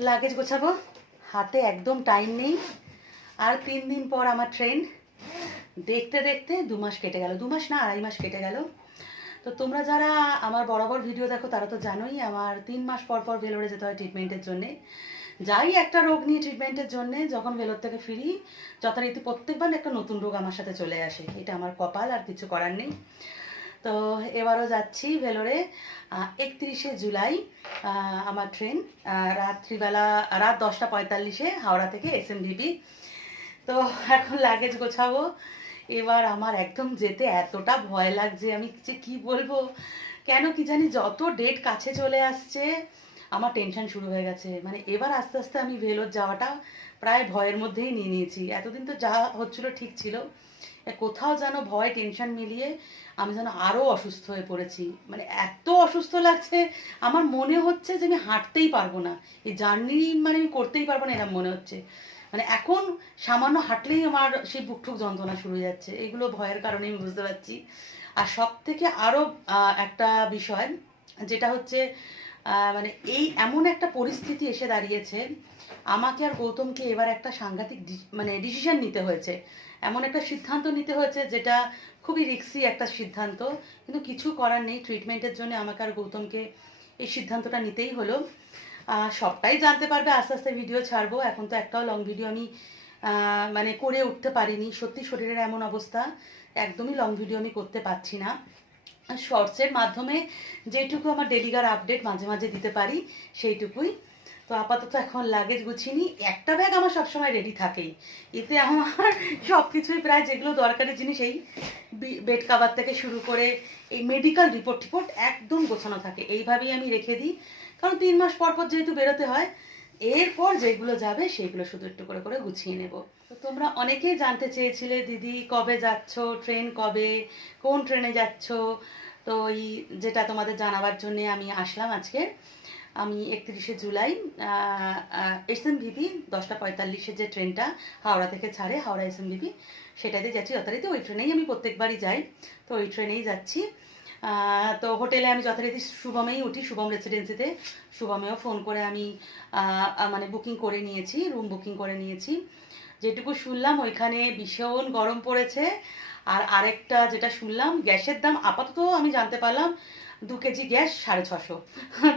Luggage গোছাবো, হাতে একদম টাইম নেই। আর 3 দিন পর আমার ট্রেন। দেখতে দেখতে 2 মাস কেটে গেল, 2 মাস না 2.5 মাস কেটে গেল। তো তোমরা যারা আমার বরাবর ভিডিও দেখো তারা তো জানোই আমার 3 মাস পর পর ভেলোরে যেতে হয় ট্রিটমেন্টের জন্যে। যাই একটা রোগ নিয়ে ট্রিটমেন্টের জন্যে, যখন ভেলোর থেকে ফিরি যথারীতি প্রত্যেকবার একটা নতুন রোগ আমার সাথে চলে আসে। এটা আমার কপাল, আর কিছু করার নেই। তো এবারও যাচ্ছি ভেলোরে। 31শে জুলাই আমার ট্রেন। রাত্রিবেলা রাত 10টা 45-এ হাওড়া থেকে এসএমডিপি। তো এখন লাগেজ গোছাবো। এবার আমার একদম যেতে এতটা ভয় লাগছে, আমি যে কি বলবো। কেন কি জানি, যত ডেট কাছে চলে আসছে আমার টেনশন শুরু হয়ে গেছে। মানে এবার আস্তে আস্তে আমি ভেলোর যাওয়াটা প্রায় ভয়ের মধ্যেই নিয়ে নিয়েছি। এতদিন তো যা হচ্ছিল ঠিক ছিল, কোথাও যেন ভয় টেনশন মিলিয়ে আমি যেন আরও অসুস্থ হয়ে পড়েছি। মানে এত অসুস্থ লাগছে, আমার মনে হচ্ছে যে আমি হাঁটতেই পারবো না, এই জার্নি মানে আমি করতেই পারবো না, এরকম মনে হচ্ছে। মানে এখন সামান্য হাঁটলেই আমার সেই বুকটুক যন্ত্রণা শুরু হয়ে যাচ্ছে। এগুলো ভয়ের কারণে আমি বুঝতে পারছি। আর সব থেকে আরও একটা বিষয় যেটা হচ্ছে, মানে এই এমন একটা পরিস্থিতি এসে দাঁড়িয়েছে, আমাকে আর গৌতমকে এবার একটা সাংঘাতিক মানে ডিসিশন নিতে হয়েছে। এমন একটা সিদ্ধান্ত নিতে হয়েছে যেটা খুবই রিস্কি একটা সিদ্ধান্ত, কিন্তু কিছু করার নেই। ট্রিটমেন্টের জন্য আমাকে আর গৌতমকে এই সিদ্ধান্তটা নিতেই হলো। সবটাই জানতে পারবে আস্তে আস্তে ভিডিও ছাড়বো। এখন তো একটাও লং ভিডিও আমি মানে করে উঠতে পারিনি, সত্যি শরীরের এমন অবস্থা, একদমই লং ভিডিও আমি করতে পারছি না। শর্টসের মাধ্যমে যেটুকু আমার ডেলিগার আপডেট মাঝে মাঝে দিতে পারি সেইটুকুই। তো আপাতত এখন লাগেজ গুছিয়ে নিই। একটা ব্যাগ আমার সবসময় রেডি থাকেই, এতে আমার সব কিছুই প্রায় যেগুলো দরকারি জিনিস, এই বেড কাভার থেকে শুরু করে এই মেডিকেল রিপোর্ট টিপোর্ট একদম গোছানো থাকে। এইভাবেই আমি রেখে দিই, কারণ 3 মাস পর পর যেহেতু বেরোতে হয়, এরপর যেগুলো যাবে সেগুলো শুধু একটু করে করে গুছিয়ে নেব। তো তোমরা অনেকেই জানতে চেয়েছিলে, দিদি কবে যাচ্ছ, ট্রেন কবে, কোন ট্রেনে যাচ্ছ। তো এই যেটা তোমাদের জানাবার জন্যে আমি আসলাম আজকে। আমি 31শে জুলাই এসএমভিপি 10টা 45-এ যে ট্রেনটা হাওড়া থেকে ছাড়ে, হাওড়া এসএমভিপি, সেটাতে যাচ্ছি যথারীতি। ওই ট্রেনেই আমি প্রত্যেকবারই যাই, তো ওই ট্রেনেই যাচ্ছি। তো হোটেলে আমি যথারীতি শুভমেই উঠি, শুভম রেসিডেন্সিতে। শুভমেও ফোন করে আমি মানে বুকিং করে নিয়েছি, রুম বুকিং করে নিয়েছি। যেটুকু শুনলাম ওইখানে ভীষণ গরম পড়েছে। আর আরেকটা যেটা শুনলাম, গ্যাসের দাম আপাতত আমি জানতে পারলাম 2 কেজি গ্যাস 650।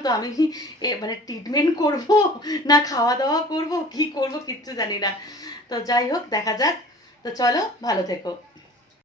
তো আমি মানে ট্রিটমেন্ট করব না খাওয়া দাওয়া করব কি করব কিচ্ছু জানি না। তো যাই হোক, দেখা যাক। তো চলো, ভালো থেকো।